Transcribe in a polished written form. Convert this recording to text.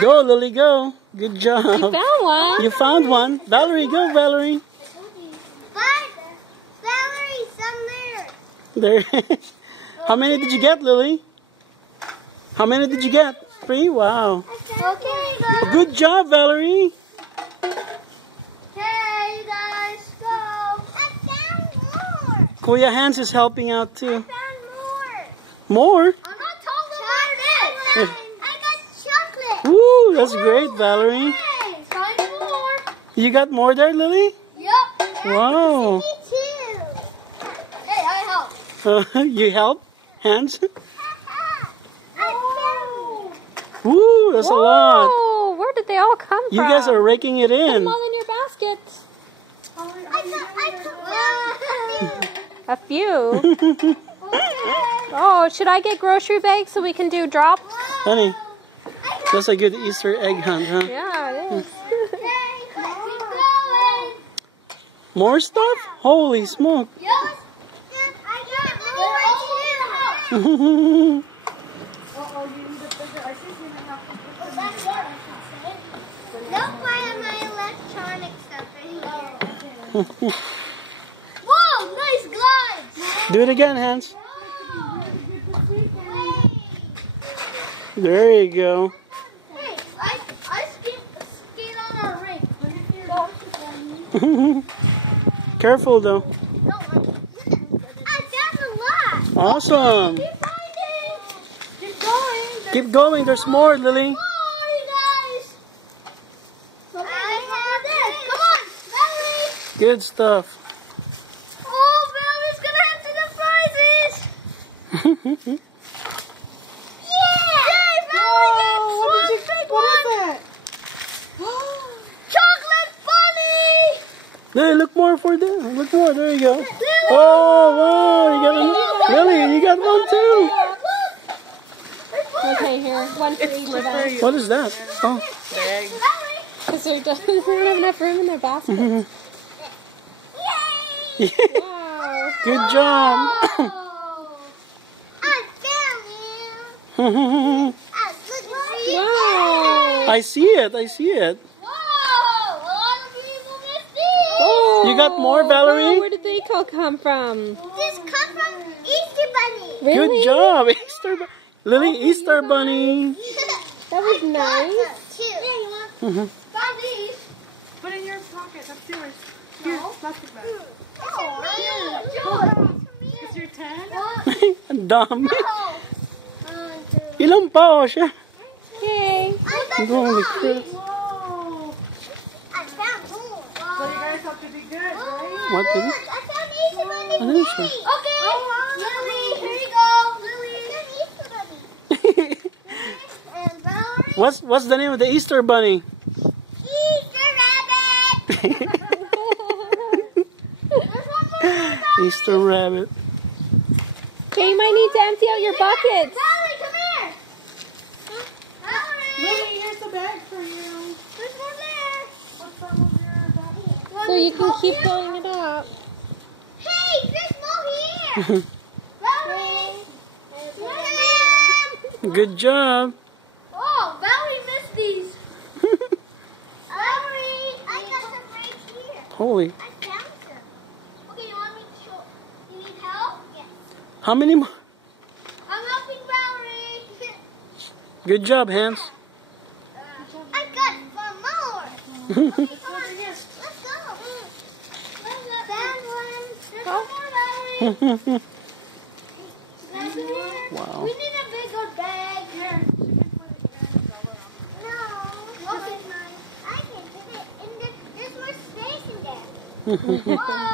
Go, Lily, go. Good job. You found one. You found one. Valerie, go, Valerie. Valerie, some there. There. How many did you get, Lily? How many did you get? 3? Wow. Okay, Good job, Valerie. hey, you guys, go. I found more. Kuya Hans is helping out too. I found More? more. I'm not talking about this. I got chocolate. Woo, that's great, Valerie. Hey, find more. You got more there, Lily? Yep. Wow. Me too. Hey, I help. You help? Hans? I Woo, that's a lot. Whoa, where did they all come from? You guys are raking it Put in. them all in your basket. A few. Oh, should I get grocery bags so we can do drops? Honey, that's a good Easter egg hunt, huh? Yeah, it is. More stuff? Holy smoke. Whoa, nice glides! Do it again, Hans. There you go. Hey, I skate on a rink. Careful though. I found a lot. Awesome. Keep finding. Keep going. Keep going. There's more, Lily. More, you guys. I have this. Come on, Valerie. Good stuff. Oh, Valerie's gonna enter the prizes. Yeah! Yay, Valerie gets one big one. Chocolate bunny. Lily, look more for them. Look more. There you go. Oh, wow. You got a, Lily, you got one too. Okay, here. One for each of them. What is that? Oh. Because they don't have enough room in their basket. Yay! Wow. Good job. I found you. Wow. I see it. I see it. Whoa! A lot of people missed these. Oh, You got more, Valerie? wow, where did they all come from? This come from Easter Bunny. Really? Good job. Lily, Easter Bunny. That was nice. Yeah, you want find these? Put in your pocket. That's yours. Here, plastic bag. Oh, Is your 10? Ang dami. Ilan pa o siya? Okay. Holy crap. Whoa. I found more. So you guys have to be good, right? What is it? I found Easter Bunny. Ano yun siya? Okay. Lily, here you go. Lily. Easter Bunny. And Valerie. What's the name of the Easter Bunny? Easter Rabbit. There's one more. Easter Rabbit. Okay, you might need to empty out your buckets. Valerie, come here. Valerie. Lily, here's a bag for you. There's more there. What's that with your bag? So you can keep filling it up. Hey, there's more here. Valerie. Come. Good job. Oh, Valerie missed these. Valerie, I got some right here. Holy. I found some. Okay, you want me to show? You need help? Yes. How many more? I'm helping Valerie. Good job, Hans. I got one more. Okay, come on. Let's go. Found one. There's one more, Valerie. Wow. We need a bigger bag. Here. No. Okay. I can fit it in there. There's more space in there. Whoa.